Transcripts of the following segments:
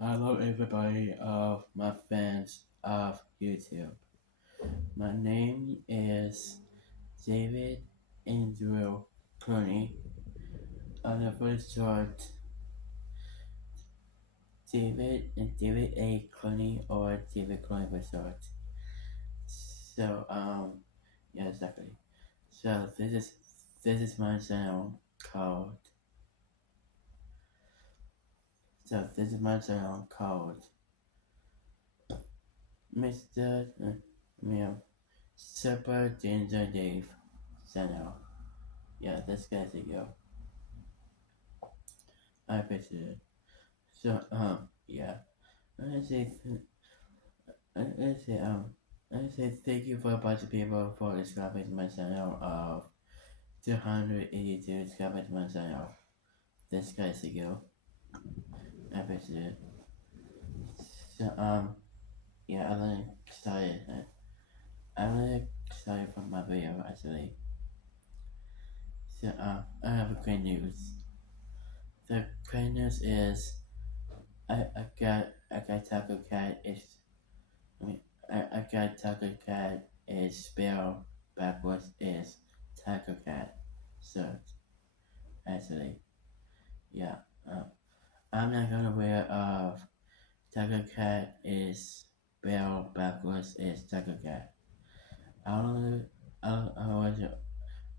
Hello everybody of my fans of YouTube. My name is David Andrew Clooney. On the first short, David A. Clooney or David Clooney for short. So yeah, exactly. So this is my channel called this is my channel called Mr. Yeah, Super Danger Dave channel. Yeah, this guy's a go. I bet it. So, yeah. I wanna say, I wanna say, I wanna say thank you for a bunch of people for subscribing to my channel of 282 subscribers to my channel. This guy's a go. I bet it. So, yeah, I'm really excited. I'm really excited for my video actually. So, I have great news. The great news is I got Taco Cat is I mean I got Taco Cat is spelled backwards is Taco Cat. So actually, yeah. Uh, I'm not gonna aware of Taco Cat is spelled backwards is Taco Cat. I don't I was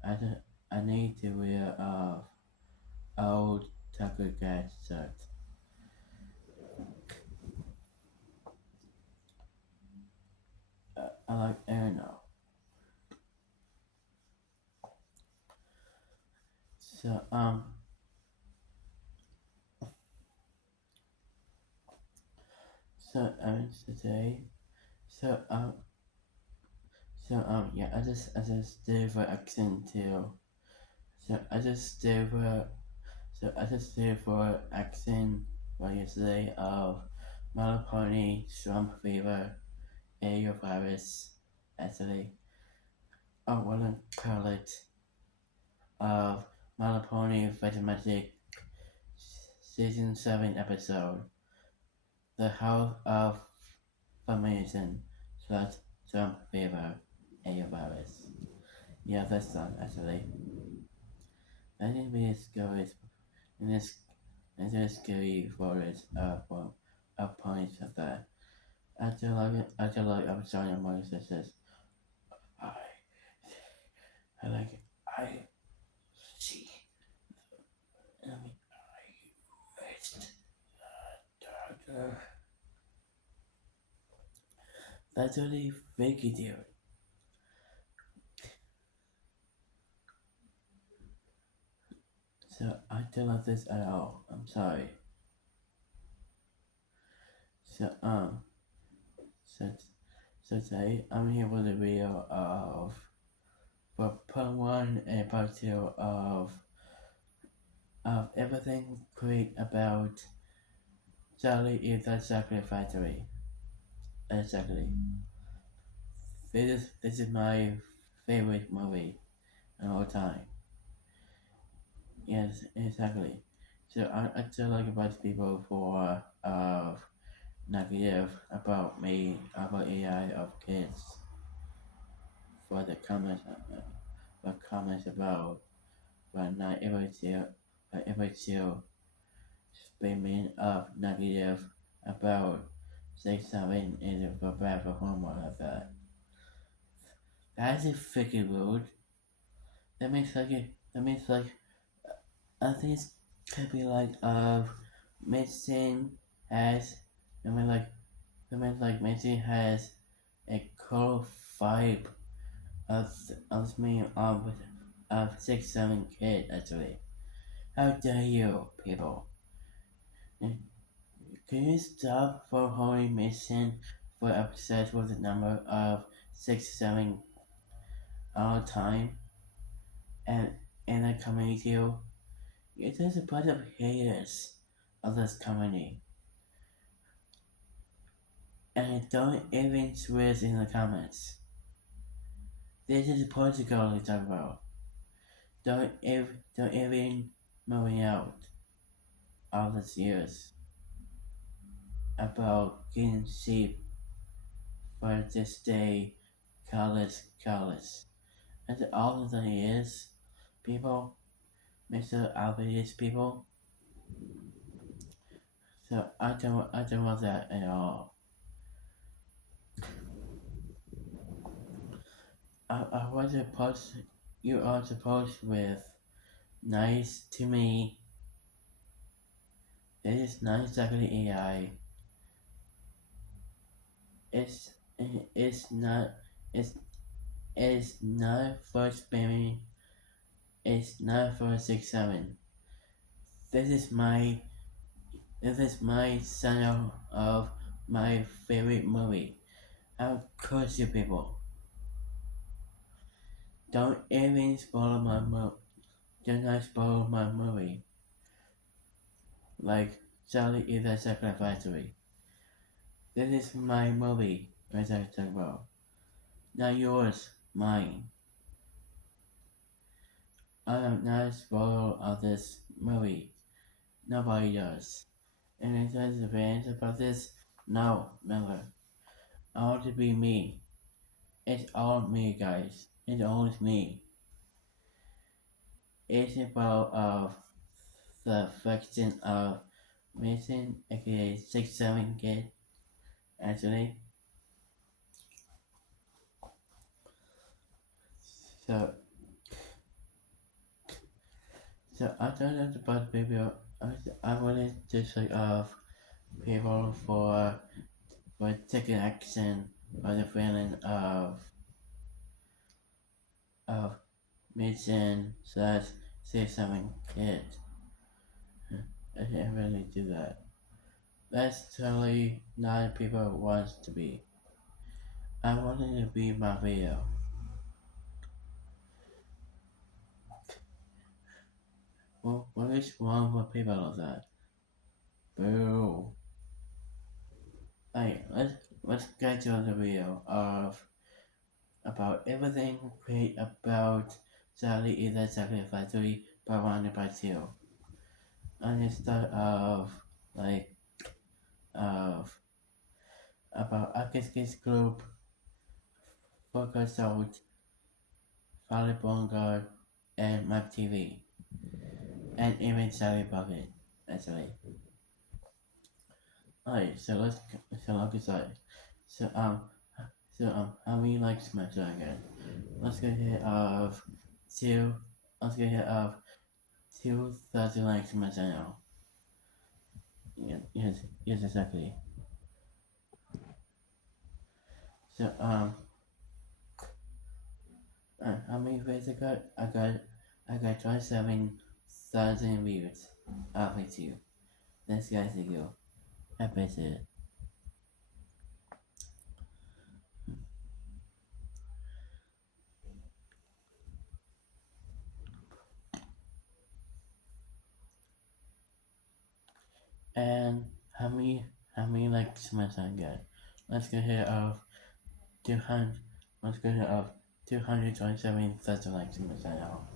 I don't, I need to wear of old Taco Cat shirt. I like Arno. So today. So yeah, I just did for accent too. So I just did for accent for yesterday of Malaponi, swamp fever, air virus, actually. I want to call it of Malaponi Vitamagic season 7 episode. The House of Formation slash swamp fever, air virus. Yeah, that's done actually. I think we discovered in this scary forest for a point of that. After like I'm sorry my sisters. I I like I see I reached doctor. That's really fake dude. So I don't like this at all. I'm sorry. So so so today I'm here with a video of for part one and part two of everything great about Charlie is a chocolate factory. Exactly. This is my favorite movie of all time. Yes, exactly. So I tell like a bunch of people for negative about me about AI of kids for the comments for comments about but not able to statement of negative about say something is for bad for homework like that. That is freaking rude. That means like I think it could be like medicine has I mean like medicine has a core vibe of me of 6 7 kid actually. How dare you people? Can you stop for holding mission for obsessed with the number of 6 7 all time and I coming to you? It is a bunch of haters of this company. And don't even swear in the comments. This is Portugal we talk about. Don't even moving out all these years. about getting sheep for this day, college. That's all that it is, people. Mr. Obvious people. So I don't want that at all. I want to post you are to post with nice to me. It is not exactly AI. It's it's not it's it's not for spamming. It's not for 6-7. This is my this is my sign of my favorite movie. Of course, you people don't even spoil my do not spoil my movie. Like Charlie is a sacrifice. This is my movie, as I talk about. Not yours, mine. I am not spoiled of this movie. Nobody does. And in terms of fans about this, no, never. I want to be me. It's all me, guys. It's always me. It's about the fiction of Mason, aka 6-7 kid, actually. So, so I thought that about people. I wanted to say of people for taking action for the feeling of Mason slash 6-7 kid. I can't really do that. That's totally not people wants to be. I wanted to be my video. Well, what is wrong with people like that? Boo. Hey, let's get to the video of about everything great about Sally is exactly factory by 1 by 2. And it's start of like of about Akis's group focus out Valley Bongo and Map TV and even Sally Bucket actually. Alright, so like I said, so how many likes my again? Let's go ahead of two. Let's go ahead of 2,000 likes my channel. Yes, exactly. So how many views I got? I got 27,000 views. Halfway to. That's guys to go. I bet it. And how many likes my son got? Let's go ahead of 200. Let's go ahead of 227,000 likes in my channel.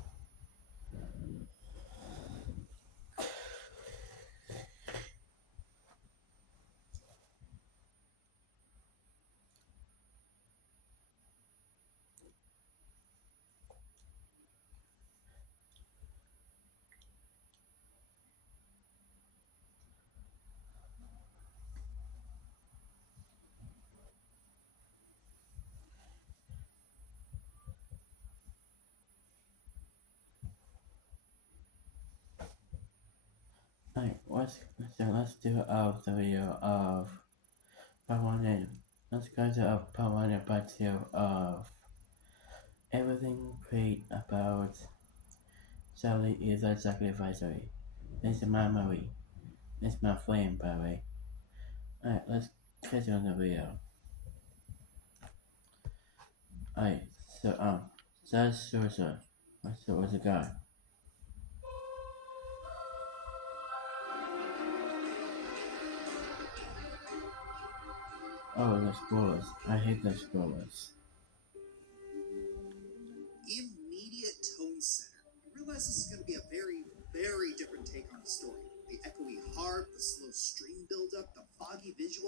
Alright, let's do the video of part 1. Let's go to part 1 and part 2 of everything great about Sally is a sacrificery. This is my movie. It's my flame, by the way. Alright, let's catch on the video. Alright, so that's Suicide. What's the guy? Oh, the spoilers. I hate the spoilers. Immediate tone setter. You realize this is going to be a very, very different take on the story. The echoey harp, the slow string buildup, the foggy visual.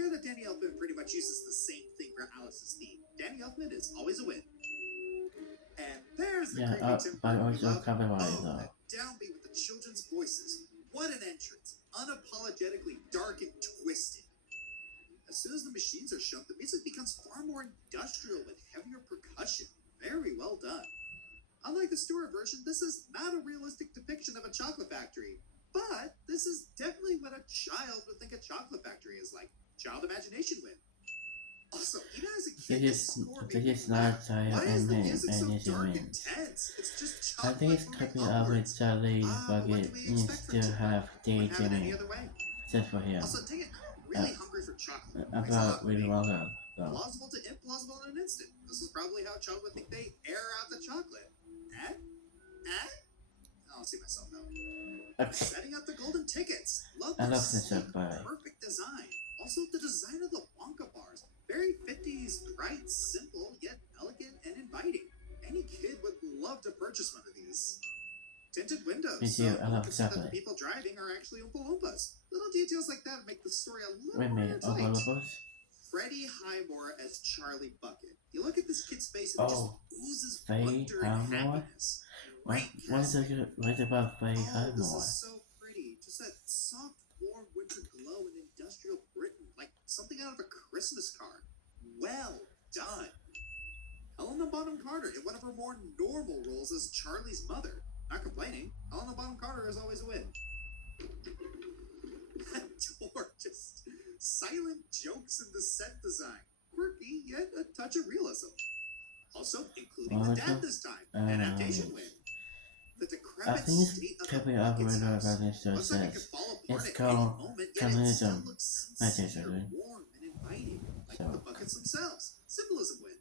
care that Danny Elfman pretty much uses the same thing for Alice's theme. Danny Elfman is always a win. And there's the creepy Tim but Burton we also love. copyright Oh, though. that downbeat with the children's voices. What an entrance. Unapologetically dark and twisted. As soon as the machines are shown, the music becomes far more industrial with heavier percussion. Very well done. Unlike the Stewart version, this is not a realistic depiction of a chocolate factory. But this is definitely what a child would think a chocolate factory is like. Child imagination win. Also, even as a kid, this score made me laugh. Why is the music so dark and tense? It's just I think it's chocolate copy moving of upwards. Charlie But what Bucket do we needs expect to from Tim have Burton? Wouldn't have it any daydreaming other way. just for him. Also, dang it, I'm really hungry for chocolate. Thanks a About lot, Willy Remake. Wonka though. Plausible to implausible in an instant. This is probably how a child would think they air out the chocolate. Eh? Eh? I don't see myself though. Setting up the golden tickets. Love I their love this sleek, by perfect design. Also, the design of the Wonka bars. Very 50s, bright, simple, yet elegant and inviting. Any kid would love to purchase one of these. Tinted windows, Me too, so I you love can see that the chocolate. people driving are actually Oompa Loompas. Little details like that make the story a little Remake more of tight. Olympus. Freddie Highmore as Charlie Bucket. You look at this kid's face and it just oozes Faye wonder and Highmore? happiness. What Great is casting. it right about Faye Oh, this Highmore? is so pretty. Just that soft, warm winter glow in industrial Britain, like something out of a Christmas card. Well done. Helena Bonham Carter in one of her more normal roles as Charlie's mother. Not complaining. Helena Bonham Carter is always a win. That door, just silent jokes in the set design. Quirky, yet a touch of realism. Also, including the dad this time. Adaptation win. The I decrepit think state it's of the copy of Bucket's Window house. about this show Looks like it could says fall apart it's at any called moment, yet it still communism. looks I think so, sincere, right? warm, and inviting, like So. the Buckets themselves. Symbolism win.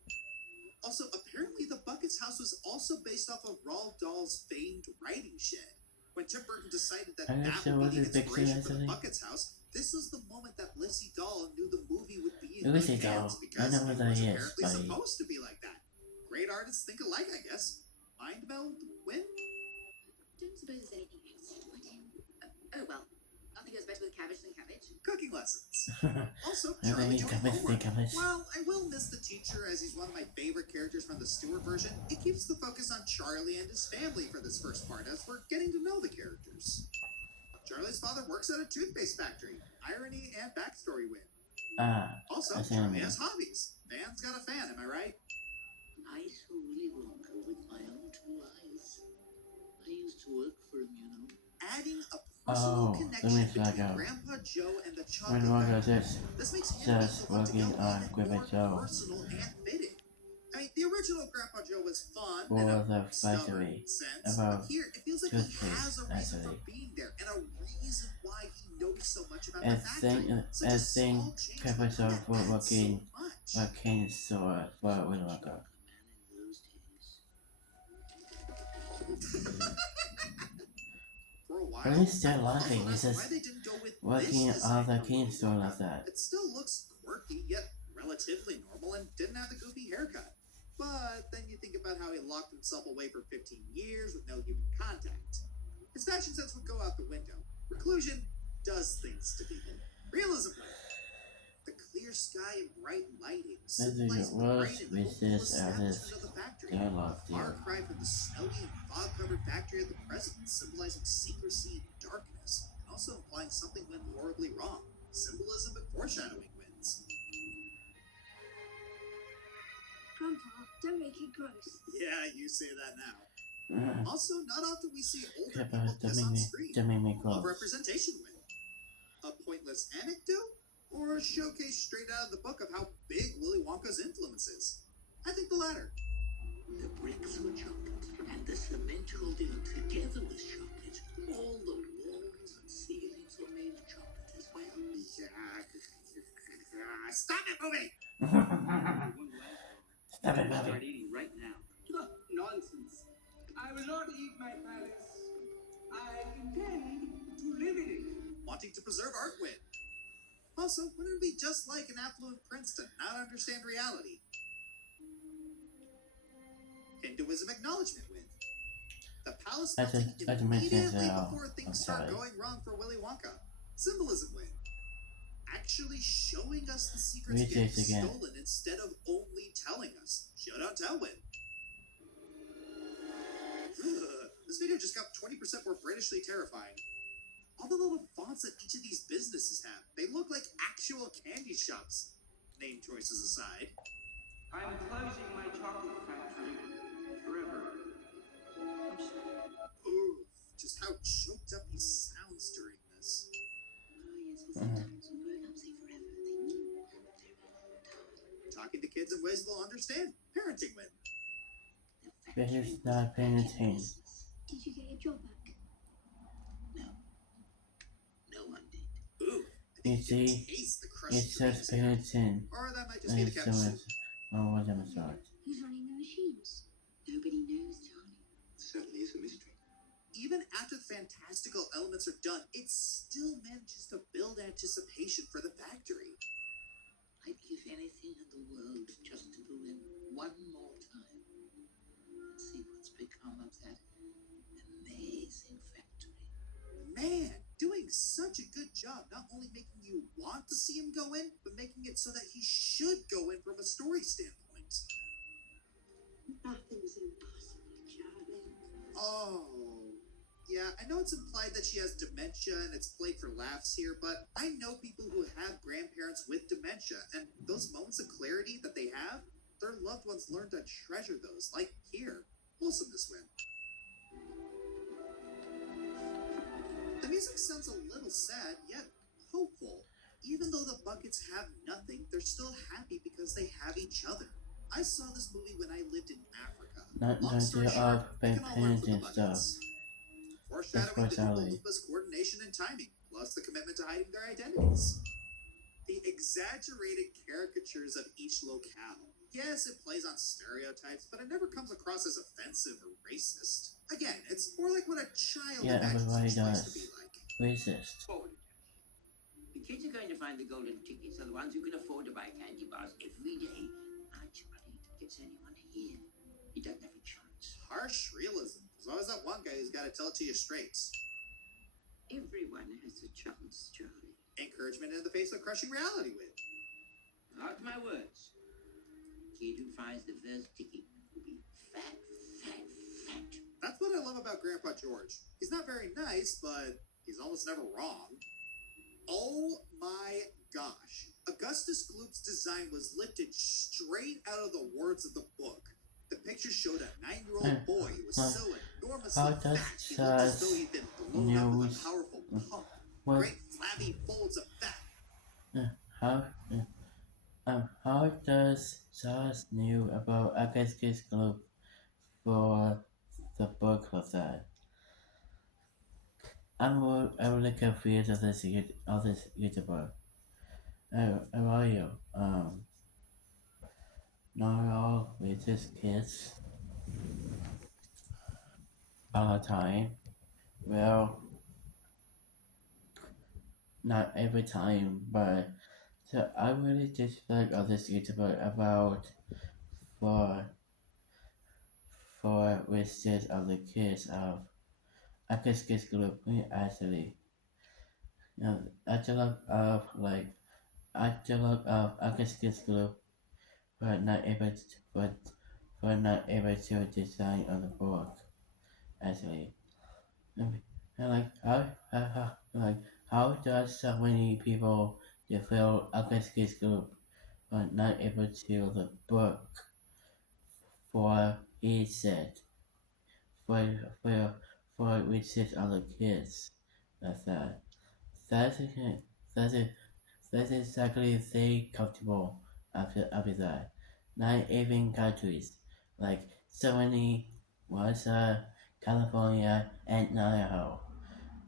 Also, apparently the Buckets house was also based off of Roald Dahl's famed writing shed. When Tim Burton decided that I guess that there would was be the a big inspiration for the thing, Buckets house, this was the moment that Lizzie Dahl knew the movie would be in Lizzie good hands Dahl. because I know what it that was is, apparently buddy. supposed to be like that. Great artists think alike, I guess. Mind meld win? Don't suppose there's anything else, would you? Oh well, nothing goes better with cabbage than cabbage. Cooking lessons. Also, I Charlie think doing homework. cabbage. While I will miss the teacher as he's one of my favorite characters from the Stewart version, it keeps the focus on Charlie and his family for this first part as we're getting to know the characters. Charlie's father works at a toothpaste factory. Irony and backstory win. Also, Charlie has hobbies. Fan's got a fan, am I right? I saw Willy Wonka with my own two eyes. I used to work for him, you know. Adding a personal connection between Grandpa Joe and the chocolate factory. This makes him just working on Grandpa Joe personal and fitting. I mean, the original Grandpa Joe was fun for in the a stubborn factory sense, about but here it feels like he has a reason actually. for being there and a reason why he knows so much about I the factory. think Grandpa Joe for working so working store for Willy Wonka. For a while, But he's still laughing. I He's why just they didn't go with working this on design the for King Willy store Wonka. like that. It still looks quirky, yet relatively normal, and didn't have the goofy haircut. But then you think about how he locked himself away for 15 years with no human contact. His fashion sense would go out the window. Reclusion does things to people. Realism win. The clear sky and bright lighting symbolize the bright and hopeful establishment of the factory. Far cry from the snowy and fog-covered factory of the present, symbolizing secrecy and darkness, and also implying something went horribly wrong. Symbolism and foreshadowing wins. Grandpa, don't make it gross. Yeah, you say that now. Mm. Also, not often we see older Yeah, people but piss on screen. that made me Love gross. representation win. A pointless anecdote? Or a showcase straight out of the book of how big Willy Wonka's influence is? I think the latter. The bricks were chocolate, and the cement holding them together was chocolate. All the walls and ceilings were made of chocolate as well. Yeah. Stop it, movie! Stop it, Bobby. Start eating right now. Nonsense. I will not eat my palace. I intend to live in it. Wanting to preserve art win. Also, wouldn't it be just like an affluent prince to not understand reality? Hinduism acknowledgement win. The palace melting immediately before things start going wrong for Willy Wonka. Symbolism win. actually showing us the secrets Read getting this again. stolen instead of only telling us. Show don't tell win. This video just got 20% more Britishly terrifying. All the little fonts that each of these businesses have, they look like actual candy shops. Name choices aside. I'm closing my chocolate factory forever. Ooh, just how choked up he sounds during this. Ah, yes, but sometimes when grown-ups say forever, they mean a very long time. Talking to kids in ways they'll understand. Parenting win. The This factory is was not back in parenting. business. Did you get your job back? No. No one did. Ooh, I You think you can see, taste the crushed it says dreams here. parenting. Or that might just be the It's so caption. much. Oh, what am I sorry? Who's running the machines? Nobody knows, Charlie. It certainly is a mystery. Even after the fantastical elements are done, it still manages to build anticipation for the factory. I'd give anything in the world just to go in one more time and see what's become of that amazing factory. Man, doing such a good job not only making you want to see him go in, but making it so that he should go in from a story standpoint. Nothing's impossible, Charlie. Oh. Yeah, I know it's implied that she has dementia and it's played for laughs here, but I know people who have grandparents with dementia, and those moments of clarity that they have, their loved ones learn to treasure those, like here. Wholesomeness win. The music sounds a little sad, yet hopeful. Even though the buckets have nothing, they're still happy because they have each other. I saw this movie when I lived in Africa. Not Long story idea short, of we can all learn from the parenting stuff. buckets. Foreshadowing That's the what's Oompa Ellie. Loompas' coordination and timing, plus the commitment to hiding their identities. The exaggerated caricatures of each locale. Yes, it plays on stereotypes, but it never comes across as offensive or racist. Again, it's more like what a child Yeah, imagines everybody each place to does. be like. Racist. Forward. The kids are going to find the golden tickets are the ones who can afford to buy candy bars every day. Charlie, gets anyone here? He doesn't have a chance. Harsh realism. There's always that one guy who's got to tell it to you straight. Everyone has a chance, Charlie. Encouragement in the face of crushing reality with. Mark my words. Kid who finds the first ticket will be fat, fat, fat. That's what I love about Grandpa George. He's not very nice, but he's almost never wrong. Oh my gosh. Augustus Gloop's design was lifted straight out of the words of the book. The picture showed a 9-year-old boy who was so enormously How does fat he looked as though he'd been blown up with a news- powerful pump. What? Great flabby folds of fat. How does Josh knew about Augustus Gloop for the book of that? I'm really confused of this YouTuber. How are you? Not all racist kids all the time. Well, not every time, but so I really dislike of this YouTuber about for racist of the kids of Augustus Gloop actually. You know, I just of Augustus Gloop but not able to, not able to design on the book actually. And how does so many people fulfill Augustus Gloop but not able to the book for he said for for which is other kids. That's that. That's it. That's it. That's exactly they comfortable after that. Not even countries like so many was California and Idaho.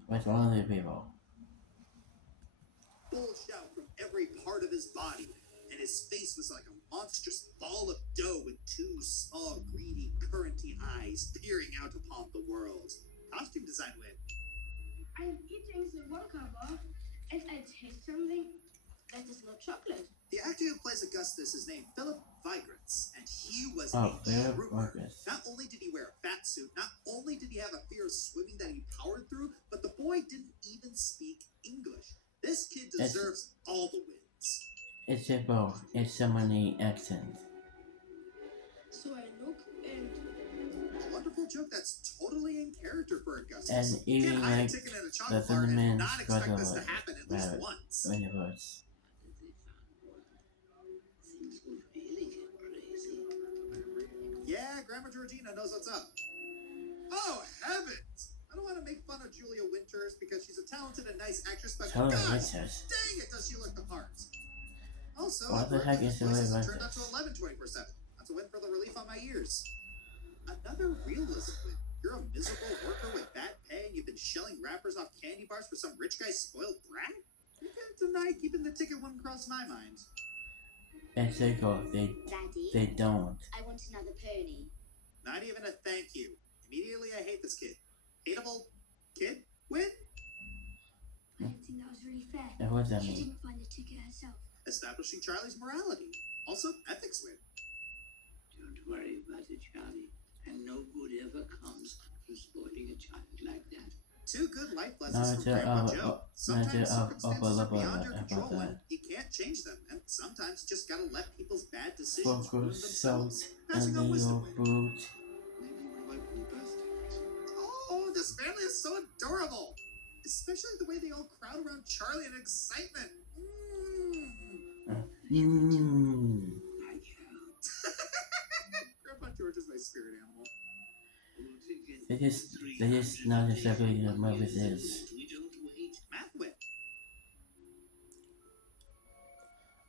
What's wrong with people? Full shout from every part of his body, and his face was like a monstrous ball of dough with two small, greedy, currenty eyes peering out upon the world. Costume design win. I'm eating the vodka bar and I taste something that is not chocolate. The actor who plays Augustus is named Philip Vigranz, and he was Oh, a Philip trooper. Vigranz. Not only did he wear a fat suit, not only did he have a fear of swimming that he powered through, but the boy didn't even speak English. This kid deserves all the wins. It's a both. It's so many accents. So I look and A wonderful joke that's totally in character for Augustus. And You even can't hide a like ticket in a the chocolate bar and Thunderman not expect this to struggle happen at least once. universe. Things will really get crazy. Yeah, Grandma Georgina knows what's up. Oh, heavens! I don't want to make fun of Julia Winters because she's a talented and nice actress, but Julia gosh, Winters. dang it, does she look the part. Also, What the heck is voices Julia turned up to Winters? 11 24/7. That's a win for the relief on my ears. Another realism win. You're a miserable worker with bad pay and you've been shelling wrappers off candy bars for some rich guy's spoiled brat? You can't deny keeping the ticket one cross my mind. And Seiko, Daddy, they don't. I want another pony. Not even a thank you. Immediately I hate this kid. Hateable kid? Win? I didn't think that was really fair. And what does that She mean? didn't find the ticket herself. Establishing Charlie's morality. Also, ethics win. Don't worry about it, Charlie. And no good ever comes from spoiling a child like that. Two good life lessons from Grandpa Joe. Sometimes circumstances are beyond your control and you can't change them. And sometimes you just gotta let people's bad decisions ruin Focus, salt, themselves. and Passing on wisdom little win. fruit. Maybe more like blue birthday. Oh, this family is so adorable. Especially the way they all crowd around Charlie in excitement. Mmm. Grandpa George is my spirit animal. They just not exactly the movies is. We don't wait. Math win.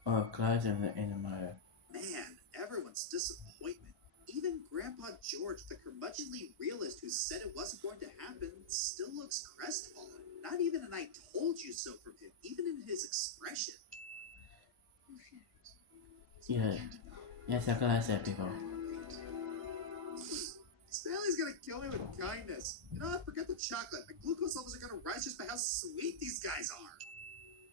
Or class in the matter. Man, everyone's disappointment. Even Grandpa George, the curmudgeonly realist who said it wasn't going to happen, still looks crestfallen. Not even an I told you so from him, even in his expression. Oh, shit. Yeah. Yes, like I said before. Stanley's gonna kill me with kindness. You know what? Forget the chocolate. My glucose levels are gonna rise just by how sweet these guys are.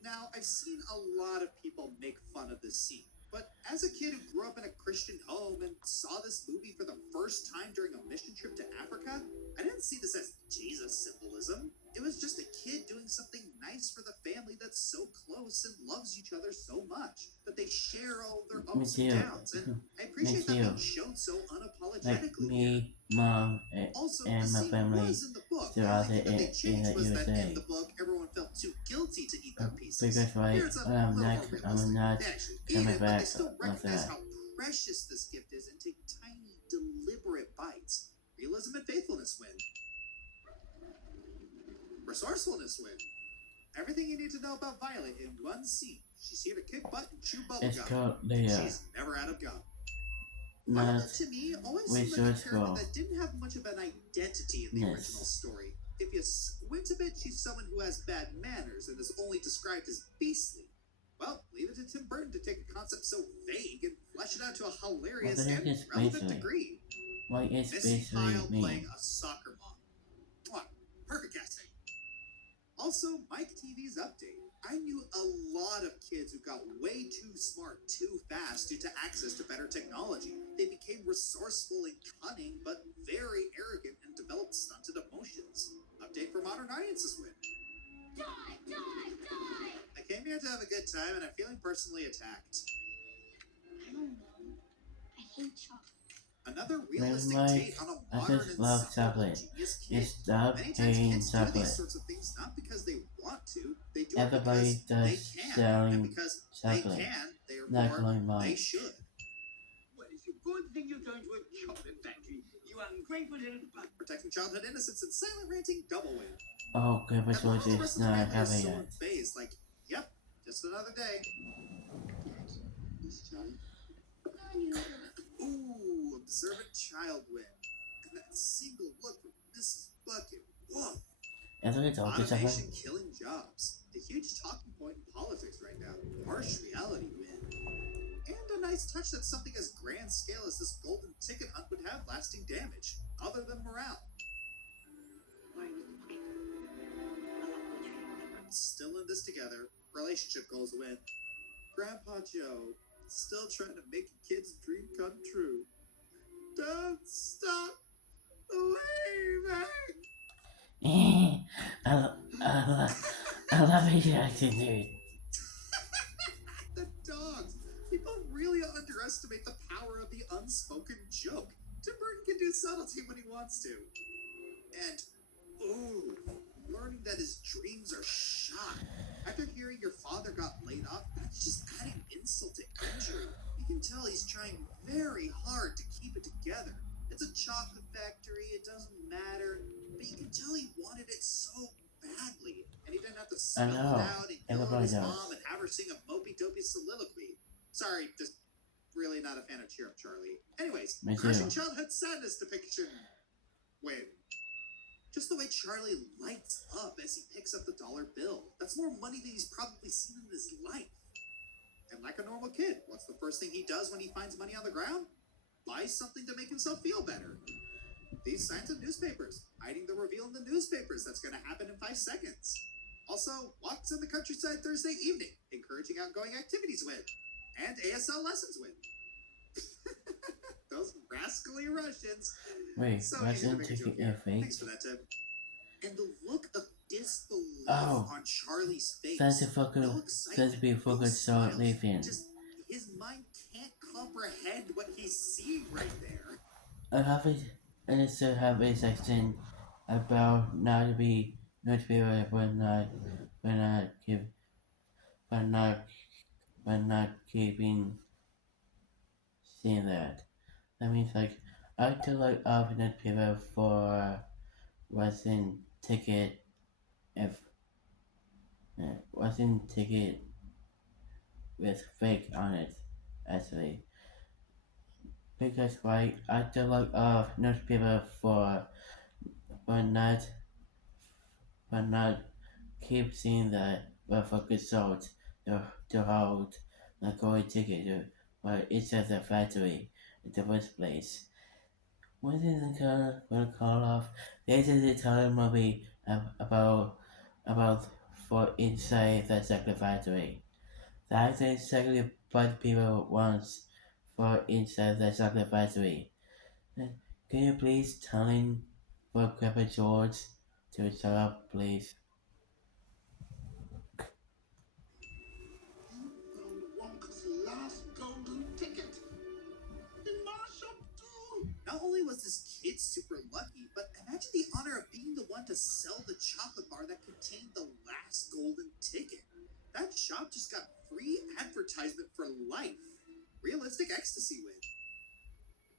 Now, I've seen a lot of people make fun of this scene, but as a kid who grew up in a Christian home and saw this movie for the first time during a mission trip to Africa, I didn't see this as Jesus symbolism. It was just a kid doing something nice for the family that's so close and loves each other so much that they share all their ups and downs. And I appreciate that being shown so Like unapologetically. me, mom, Also, and the my scene family was in the book. still The out only there thing that they in changed the was that USA. in the book, everyone felt too guilty to eat their pieces. Because right, Here it's a I'm little not, more realistic. I'm not They actually eat coming it, but back they still with recognize that. how precious this gift is and take tiny, deliberate bites. Realism and faithfulness win. Resourcefulness win. Everything you need to know about Violet in one scene. She's here to kick butt and chew It's bubblegum. called Leia. She's never out of gum. Not Violet, to me, always seemed like a character resourceful. that didn't have much of an identity in the Yes. original story. If you squint a bit, she's someone who has bad manners and is only described as beastly. Well, leave it to Tim Burton to take a concept so vague and flesh it out to a hilarious What the heck and is relevant beastly? degree. What is Missy basically Pyle mean? playing a soccer mom. Mwah, perfect casting. Also, Mike TV's update. I knew a lot of kids who got way too smart too fast due to access to better technology. They became resourceful and cunning, but very arrogant and developed stunted emotions. Update for modern audiences win. Die! Die! Die! I came here to have a good time and I'm feeling personally attacked. I don't know. I hate chocolate. Another realistic Mike, take on a I modern just and love simple chocolate. genius kid. Just stop Many times hating kids do chocolate. these sorts of things not because they want to, they do Everybody it because they does can, selling and because chocolate. they can, Not therefore going they Mike. should. Well, it's a good thing you're going to a chocolate factory. You ungrateful little bug. Protecting childhood innocence and silent ranting double win. Oh, good, which And was while the rest is of the not family is having so it. unfazed, like, yep, just another day. Yes, Charlie? Ooh, observant child win. And that single look from Mrs. Bucket. Whoa. As a result, it's Automation killing jobs. A huge talking point in politics right now. Harsh reality win. And a nice touch that something as grand scale as this golden ticket hunt would have lasting damage, other than morale. Still in this together. Relationship goals win. Grandpa Joe, still trying to make a kid's dream come true. Don't stop believing! I I love his accent, dude. The dogs. People really underestimate the power of the unspoken joke. Tim Burton can do subtlety when he wants to. And, ooh, learning that his dreams are shot. After hearing your father got laid off, that's just adding insult to injury. You can tell he's trying very hard to keep it together. It's a chocolate factory, it doesn't matter, but you can tell he wanted it so badly. And he didn't have to I spell it know. out and yell at Everybody his does. mom and have her sing a mopey-dopey soliloquy. Sorry, just really not a fan of Cheer Up Charlie. Anyways, Me too. crushing childhood sadness depiction. Win. Just the way Charlie lights up as he picks up the dollar bill. That's more money than he's probably seen in his life. And like a normal kid, what's the first thing he does when he finds money on the ground? Buys something to make himself feel better. These signs of newspapers, hiding the reveal in the newspapers that's going to happen in 5 seconds. Also, walks in the countryside Thursday evening, encouraging outgoing activities win. And ASL lessons win. Those rascally Russians. Wait, So what's easy to in make a joke ticket here. air fake? Thanks for that, Tim. And the look of disbelief Oh. on Charlie's face. That's a fucking, No that's excitement, to be no fucking so smiles. leaving. Just his mind can't comprehend what he's seeing right there. I have it, and it still have a section about not to be when not keeping seeing that. That means like I have to look up newspaper for what's in ticket if what's in ticket with fake on it actually. Because why I have to look up newspaper for not keep seeing that but for good salt to hold the going ticket but it's at the factory in the first place. What is the call off? This is a Italian movie about for inside the chocolate factory. That's exactly what people want for inside the chocolate factory. Can you please tell him for Grandpa George to shut up, please? You found Wonka's last golden ticket. In my shop too. Not only was this kid super lucky, but imagine the honor of being the one to sell the chocolate bar that contained the last golden ticket. That shop just got free advertisement for life. Realistic ecstasy win.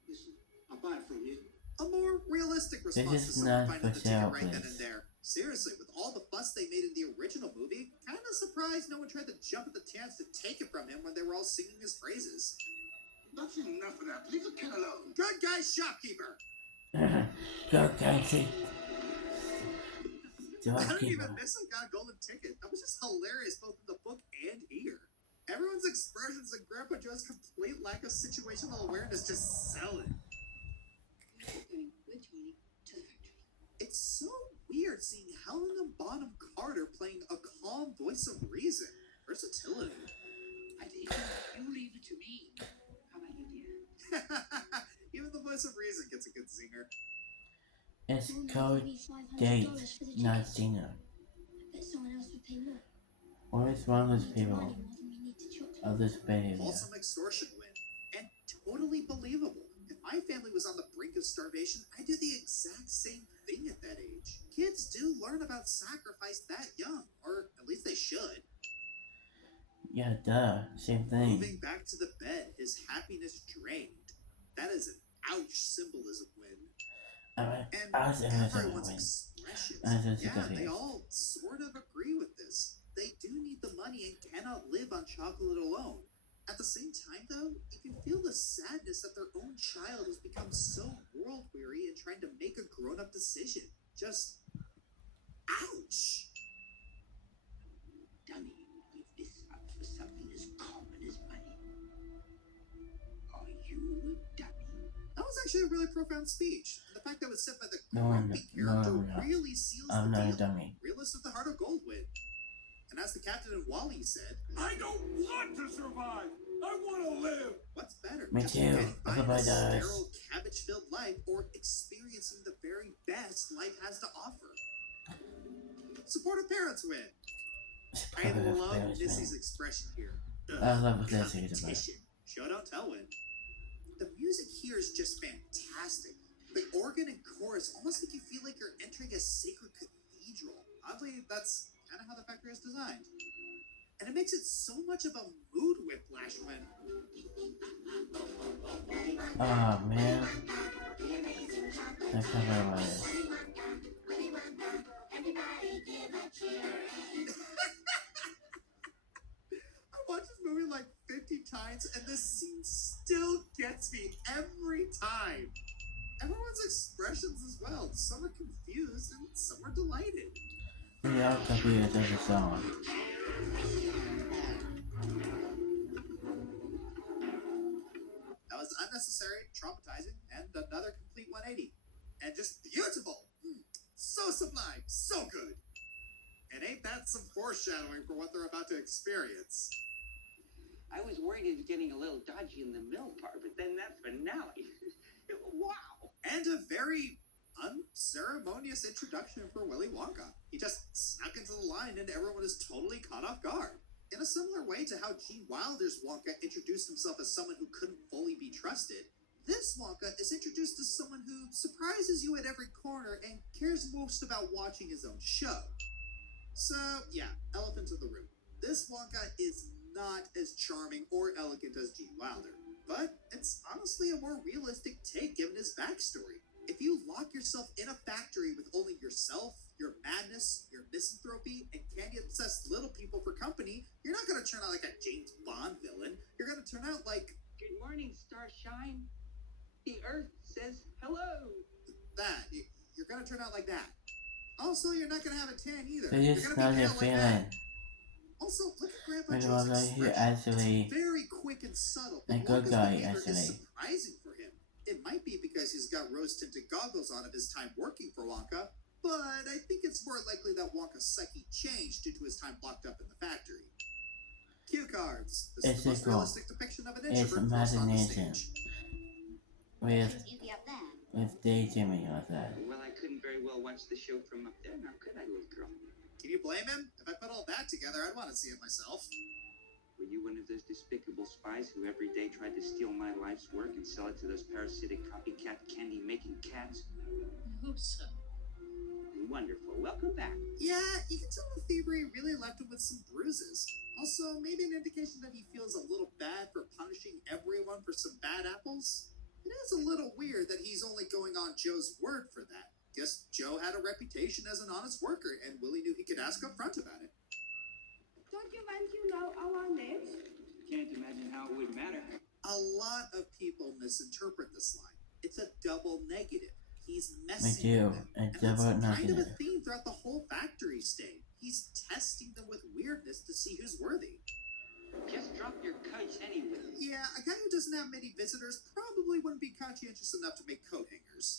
Listen, I'll buy it from you. A more realistic response This to is someone not finding for the ticket sale, right then please. and there. Seriously, with all the fuss they made in the original movie, kind of surprised no one tried to jump at the chance to take it from him when they were all singing his praises. That's enough of that. Leave the kid alone. Good guy shopkeeper! Go, Country! I don't even miss him got a golden ticket. That was just hilarious both in the book and here. Everyone's expressions and Grandpa Joe's complete lack of situational awareness just sell it. Going with Charlie to the factory. It's so weird seeing Helena Bonham Carter playing a calm voice of reason. Versatility. I think you leave it to me. How about you, dear? Even the voice of reason gets a good zinger. It's Mum called gave me $500 Date, for the not tickets. Dinner. I bet someone else would pay more. What is wrong We with need the people money more than we need the chocolate. of this behavior? Wholesome extortion win. And totally believable. If my family was on the brink of starvation, I'd do the exact same thing at that age. Kids do learn about sacrifice that young, or at least they should. Yeah, duh, same thing. Moving back to the bed, his happiness drained. That is an ouch symbolism win. And everyone's expressions. Yeah, they all sort of agree with this. They do need the money and cannot live on chocolate alone. At the same time, though, you can feel the sadness that their own child has become so world weary and trying to make a grown up decision. Just ouch. Dummy, give this up for something as common as money. Are you a dummy? That was actually a really profound speech. And the fact that it was said by the No, grumpy character I'm not. really seals I'm the not a deal. dummy. Realist with the heart of gold win. And as the captain of Wally said, I don't want to survive. I want to live. what's better? Me just too. getting by in a Everybody does. sterile, cabbage-filled life or experiencing the very best life has to offer? Supportive parents win. I love Missy's expression here. I love what this is about. Competition. Show don't tell win. The music here is just fantastic. The organ and chorus almost make you feel like you're entering a sacred cathedral. Oddly, that's kind of how the factory is designed. And it makes it so much of a mood whiplash when... Oh man. That's not very well. I watched this movie like 50 times, and this scene still gets me every time. Everyone's expressions as well. Some are confused, and some are delighted. We are confused as a song. That was unnecessary, traumatizing, and another complete 180. And just beautiful. So sublime, so good. And ain't that some foreshadowing for what they're about to experience? I was worried it was getting a little dodgy in the middle part, but then that finale. Wow. And a very unceremonious introduction for Willy Wonka. He just snuck into the line and everyone is totally caught off guard. In a similar way to how Gene Wilder's Wonka introduced himself as someone who couldn't fully be trusted, this Wonka is introduced as someone who surprises you at every corner and cares most about watching his own show. So, yeah, elephant in the room. This Wonka is not as charming or elegant as Gene Wilder, but it's honestly a more realistic take given his backstory. If you lock yourself in a factory with only yourself, your madness, your misanthropy, and candy-obsessed little people for company, you're not going to turn out like a James Bond villain. You're going to turn out like... Good morning, Starshine. The Earth says hello. that. You're going to turn out like that. Also, you're not going to have a tan either. They You're just going to not be your pale like that. feeling. Also, look at Grandpa When Joe's was he expression. actually It's very quick and subtle, a but good Wonka's guy, behavior actually? is surprising for him. It might be because he's got rose-tinted goggles on of his time working for Wonka, but I think it's more likely that Wonka's psyche changed due to his time locked up in the factory. Cue cards. This is the most Physical. realistic depiction of an It's introvert forced on the imagination. stage. With Seems easy up there. daydreaming like that. Well, I couldn't very well watch the show from up there, now could I, little girl? Can you blame him? If I put all that together, I'd want to see it myself. Were you one of those despicable spies who every day tried to steal my life's work and sell it to those parasitic copycat candy-making cats? I hope so. Wonderful. Welcome back. Yeah, you can tell the thievery really left him with some bruises. Also, maybe an indication that he feels a little bad for punishing everyone for some bad apples. It is a little weird that he's only going on Joe's word for that. Guess Joe had a reputation as an honest worker, and Willie knew he could ask up front about it. Don't you want to know our names? Can't imagine how it would matter. A lot of people misinterpret this line. It's a double negative. He's Me messing too. with them. A And that's double kind of a negative. theme throughout the whole factory stay. He's testing them with weirdness to see who's worthy. Just drop your coats anyway. Yeah, a guy who doesn't have many visitors probably wouldn't be conscientious enough to make coat hangers.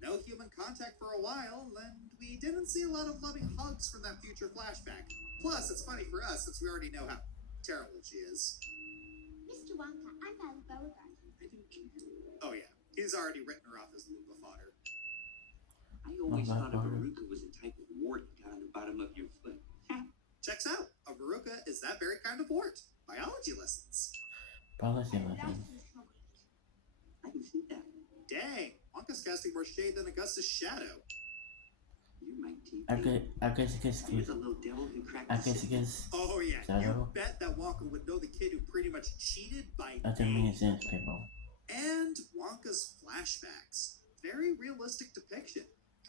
No human contact for a while, and we didn't see a lot of loving hugs from that future flashback. Plus, it's funny for us since we already know how terrible she is. Mr. Wonka, I found both. Oh yeah, he's already written her off as Loompa fodder. I always Oh, thought a wow. verruca was a type of wart you got on the bottom of your foot. Checks out. A verruca is that very kind of wart. Biology lessons. Policy That's lessons. the chocolate. I can see that. Dang, Wonka's casting more shade than Augustus Shadow. You might teach I me. guess I was a little devil who cracked I the guess system. Oh yeah, you Shadow? bet that Wonka would know the kid who pretty much cheated by that doesn't name. make sense, people. And Wonka's flashbacks. Very realistic depiction.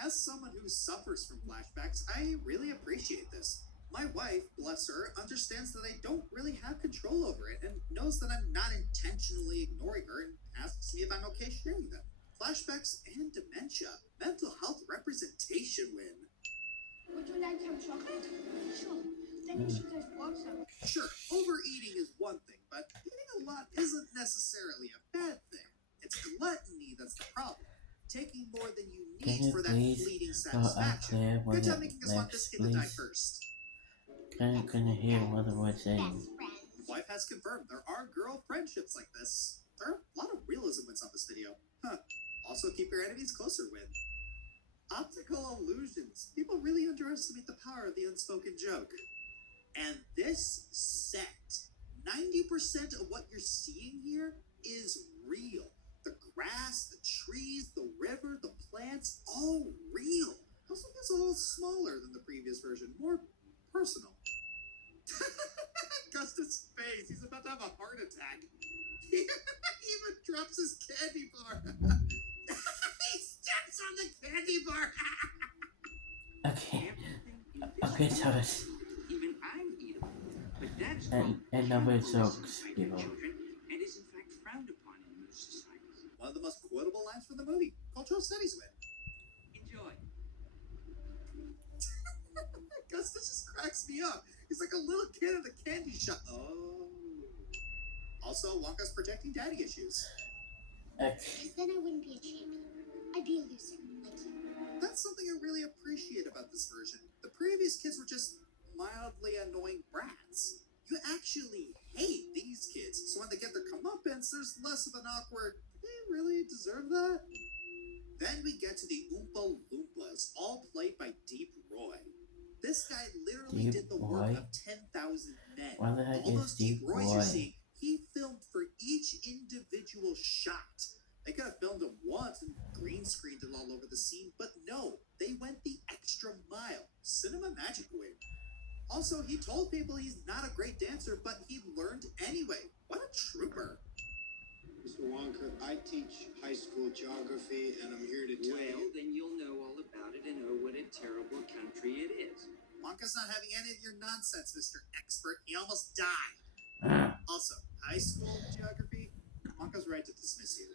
As someone who suffers from flashbacks, I really appreciate this. My wife, bless her, understands that I don't really have control over it and knows that I'm not intentionally ignoring her and asks me if I'm okay sharing them. Flashbacks and dementia. Mental health representation win. Would you like some chocolate? Sure. Then you should just want some. Sure, overeating is one thing, but eating a lot isn't necessarily a bad thing. It's gluttony that's the problem. Taking more than you Can need you for that please fleeting go up satisfaction. there with Good job the making us want this next, kid to die please? first. Can you hear what the word saying? Best friends. Wife has confirmed there are girl friendships like this. There are a lot of realism wins on this video. Huh. Also, keep your enemies closer win. Optical illusions. People really underestimate the power of the unspoken joke. And this set, 90% of what you're seeing here is real. The grass, the trees, the river, the plants, all real. Also gets a little smaller than the previous version, more personal. Gustus' face, he's about to have a heart attack. He even drops his candy bar. He steps on the candy bar. Okay. Okay, so it's Even I'm eatable. But that's and number jokes, people. children and is in fact frowned upon in most societies. One of the most quotable lines from the movie. Cultural studies win. Enjoy. Gustus just cracks me up. He's like a little kid at a candy shop. Oh. Also, Wonka's protecting daddy issues. Okay. Because then I wouldn't be a champion. I'd be a loser, like you. That's something I really appreciate about this version. The previous kids were just mildly annoying brats. You actually hate these kids, so when they get their comeuppance, there's less of an awkward, they really deserve that? Then we get to the Oompa Loompas, all played by Deep Roy. This guy literally Deep did the work Roy? of 10,000 men. What the heck All is those Deep Deep Roys you're Roy? seeing, he filmed for each individual shot. They could have filmed him once and green screened it all over the scene, but no, they went the extra mile. Cinema magic win. Also, he told people he's not a great dancer, but he learned anyway. What a trooper. Mr. Wonka, I teach high school geography, and I'm here to tell Well, you. then you'll know all about it and oh, what a terrible country it is. Wonka's not having any of your nonsense, Mr. Expert. He almost died. Ah, Also, high school geography, Wonka's right to dismiss you.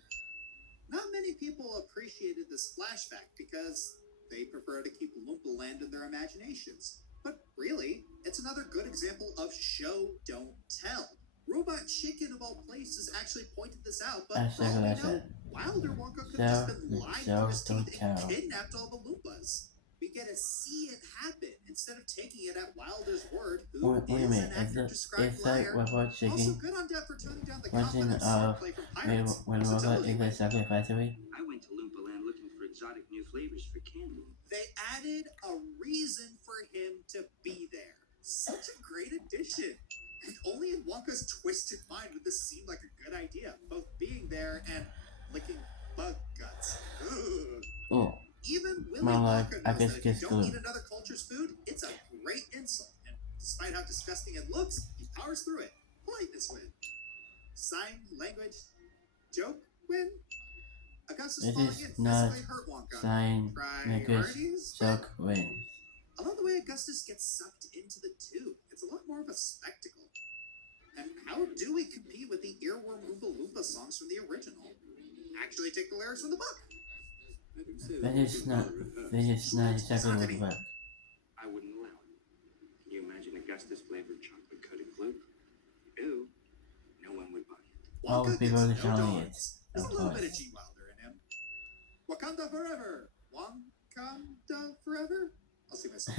Not many people appreciated this flashback because they prefer to keep Loompa Land in their imaginations. But really, it's another good example of show, don't tell. Robot Chicken of all places actually pointed this out, but That's for all we like I know, said. Wilder Wonka could have just been lying through his Don't teeth and tell. kidnapped all the Loompas. We get to see it happen instead of taking it at Wilder's word, who Wait a is minute, an actor-described it's like liar. Robot Also, Chicken good on Dad for toning down the version confidence of play from when Pirates. when It's a Robot television is a chocolate factory. I went to Loompa Land looking for exotic new flavors for candy. They added a reason for him to be there. Such a great addition. And only in Wonka's twisted mind would this seem like a good idea, both being there and licking bug guts. Ugh. Oh, Even Willy my life, Wonka I knows guess that if you gets don't good. eat another culture's food, it's a great insult. And despite how disgusting it looks, he powers through it. Politeness win. Sign language joke win. Augustus It falling is in not physically hurt Wonka. sign language Priorities? joke win. I love the way Augustus gets sucked into the tube. It's a lot more of a spectacle. And how do we compete with the earworm Oompa Loompa songs from the original? Actually take the lyrics from the book. That is not exactly what it was. I wouldn't allow it. Can you imagine Augustus flavored chocolate coated gloop? Ew. No one would buy it. All the Wonka people gets are no telling it. dogs. There's a little bit of G. Wilder in him. Wakanda forever. Wakanda forever? I'll see myself.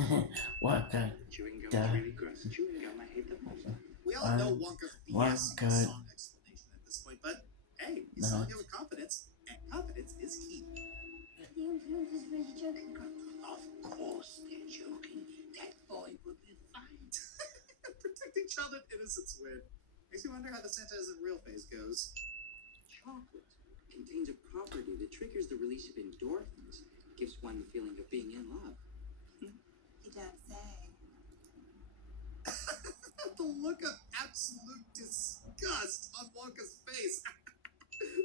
What the? Chewing gum Duh. is really gross. Chewing gum I hate the most. We all know Wonka's BS Wonka. song explanation at this point, but hey, he's selling it with confidence, and confidence is key. The Oompa Loompas really joking, Grandpa. Of course they're joking. That boy will be fine. Protecting childhood innocence win. Makes me wonder how the Santa isn't real phase goes. Chocolate contains a property that triggers the release of endorphins, gives one the feeling of being in love. You don't say. The look of absolute disgust on Wonka's face.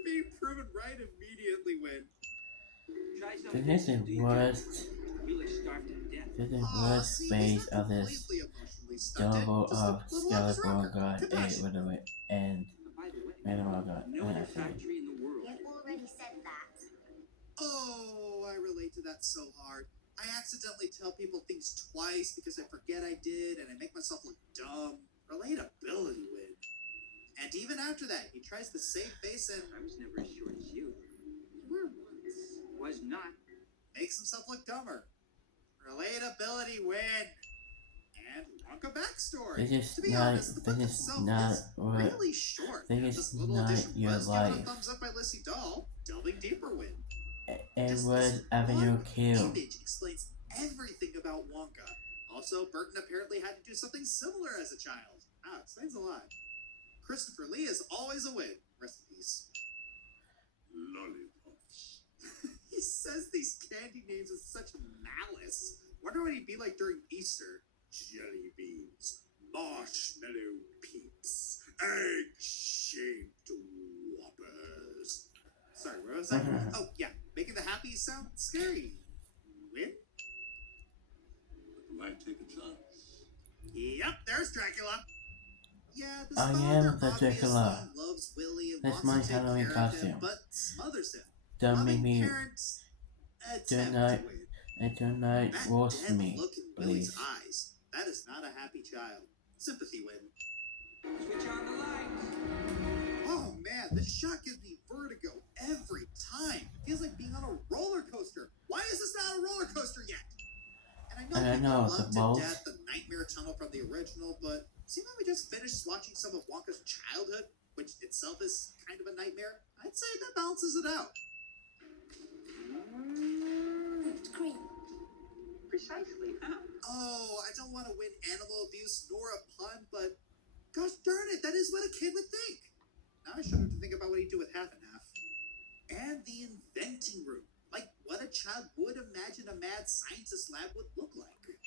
Being proven right immediately when. Try something. This is the worst. You look starved to death. This is the Aw, worst see, phase he's not of this completely emotionally stunted, double just a of little off his Skeleton rocker. God Compassion. with it and By the way, Animal God. no other factory in the world. You've already said that. Oh, I relate to that so hard. I accidentally tell people things twice because I forget I did and I make myself look dumb. Relatability win. And even after that, he tries to save face and I was never as short as you. You were once. Was not. makes himself look dumber. Relatability win. And Wonka backstory. This is To be not- honest, the book this is itself not is what- really short. this and is this little not addition your was given a life. thumbs up by Lissy Doll. Delving deeper win. It Just was this Avenue one Kill. image explains everything about Wonka. Also, Burton apparently had to do something similar as a child. Wow, explains a lot. Christopher Lee is always a win. Rest in peace. Lollipops. He says these candy names with such malice. Wonder what he'd be like during Easter. Jelly beans. Marshmallow peeps. Egg-shaped whoppers. Sorry, where was I? Oh, yeah. Making the happy sound scary. Win? Might take a chance. Yep, there's Dracula. Yeah, this I father am the obviously Dracula. loves Willie and That's wants my to take Halloween care of him, costume. but smothers him. Don't make Loving me parents attempt tonight to win. and tonight That roast dead me, look in Willie's please. eyes. That is not a happy child. Sympathy win. Switch on the lights. Oh man, this shot gives me vertigo every time. It feels like being on a roller coaster. Why is this not a roller coaster yet? And I know people love to death the Nightmare Tunnel from the original, but seeing how we just finished watching some of Wonka's childhood, which itself is kind of a nightmare, I'd say that balances it out. Whipped cream. Precisely, huh? Oh, I don't want to win animal abuse nor a pun, but gosh darn it, that is what a kid would think. Now I shudder to think about what he'd do with half and half. And the inventing room. Like what a child would imagine a mad scientist lab would look like.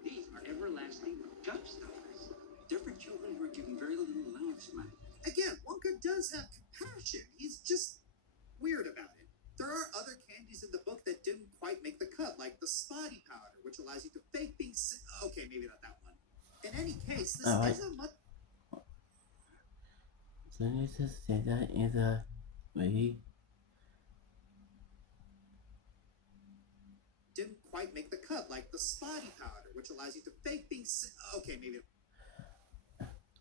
These are everlasting jump stoppers. They're for children who are given very little allowance money. Again, Wonka does have compassion. He's just weird about it. There are other candies in the book that didn't quite make the cut, like the spotty powder, which allows you to fake being sick. Okay, maybe not that one. In any case, this isn't much. So you just say that is a really Didn't quite make the cut, like the spotty powder, which allows you to fake being sick. Okay, maybe.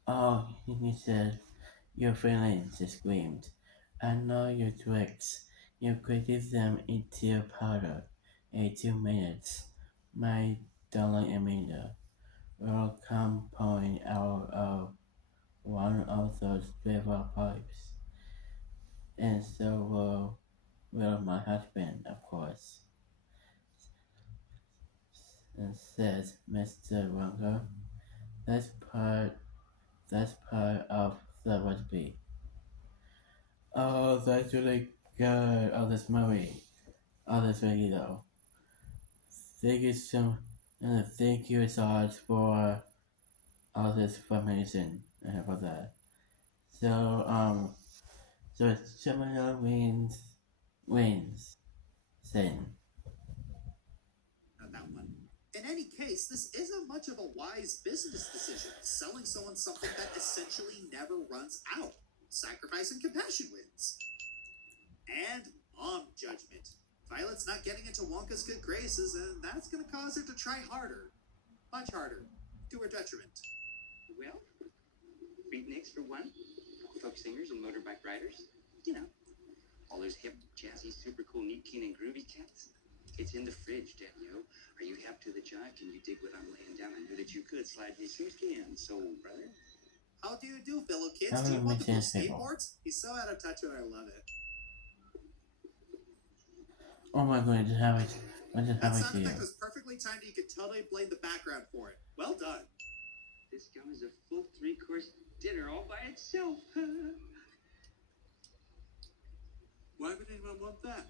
oh he said your feelings screamed. I know your tricks. You created them into powder in 2 minutes. My darling Amanda will come pouring out of one of those flavor pipes. And so will my husband, of course, said Mr. Wonka. That's part of the recipe. Oh, that's really good. Oh, this movie. Oh, this really though. Thank you so, thank you so much for all this information for that. So Similar wins. Sin. Not that one. In any case, this isn't much of a wise business decision, selling someone something that essentially never runs out. Sacrifice and compassion wins. And mom judgment. Violet's not getting into Wonka's good graces, and that's going to cause her to try harder. Much harder. To her detriment. Well, beatniks for one, folk singers and motorbike riders. You know, all those hip, jazzy, super cool, neat, keen, and groovy cats. It's in the fridge, Daniel. Are you hep to the jive? Can you dig what I'm laying down? I knew that you could. Slide me some skin, soul brother. How do you do, fellow kids? How Do you do want we the cool change people? skateboards? He's so out of touch and I love it. Oh my god, what just happened That sound to you? effect was perfectly timed. You could totally blame the background for it. Well done. This gum is a full 3-course dinner all by itself. Why would anyone want that?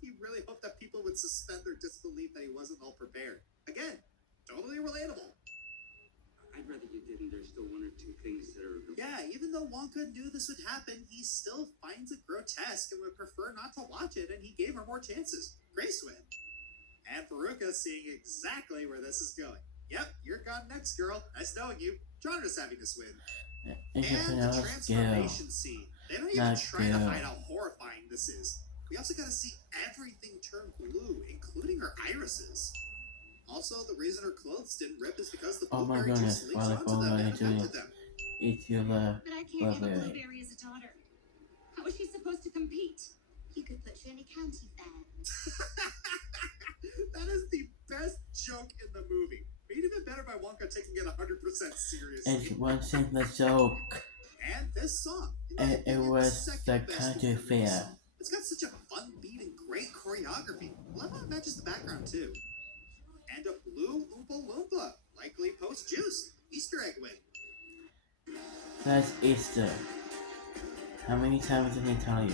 He really hoped that people would suspend their disbelief that he wasn't all prepared. Again, totally relatable. I'd rather you didn't. There's still one or two things that are... Yeah, even though Wonka knew this would happen, he still finds it grotesque and would prefer not to watch it, and he gave her more chances. Grace win. And Veruca seeing exactly where this is going. Yep, you're gone next, girl. Nice knowing you. Jonathan's having this win. And the transformation scene. They don't even try to hide how horrifying this is. We also got to see everything turn blue, including her irises. Also, the reason her clothes didn't rip is because the Oh my blueberry goodness, juice leaks onto them Father, and affected them. eat your But I can't have a blueberry. blueberry as a daughter. How is she supposed to compete? You could put Shirley County there. That is the best joke in the movie. Made even better by Wonka taking it 100% seriously. It wasn't the joke. And this song. In my It opinion, was second the best country Disney fair. song. It's got such a fun beat and Great choreography. Love how it matches the background too. And a blue Oompa Loompa, likely post juice. Easter egg win. That's Easter. How many times did I tell you?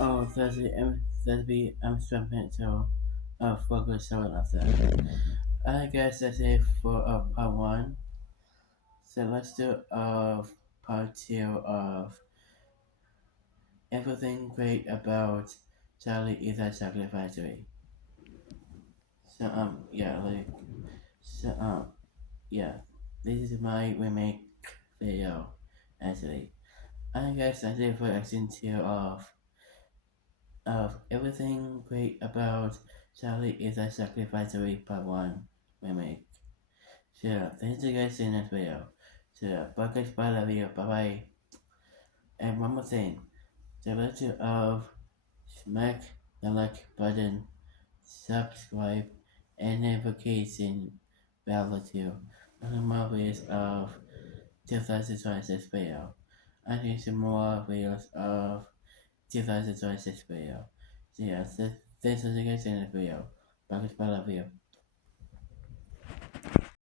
Oh, there's the instrumental focus on of that. I guess that's it for part one. So let's do part two of everything great about Charlie is a sacrificatory. So yeah, like so yeah, this is my remake video actually. I guess that's it for season two of everything great about Charlie is a sacrificatory part one remake. So thanks you guys in this video. So bye guys, bye, love you, bye bye. And one more thing, the legend of smack the like button, subscribe, and notification bell to other movies of 2026 video. I think some more videos of 2026 video. So yeah, thanks for the guys in the video. Bye guys, bye, love you.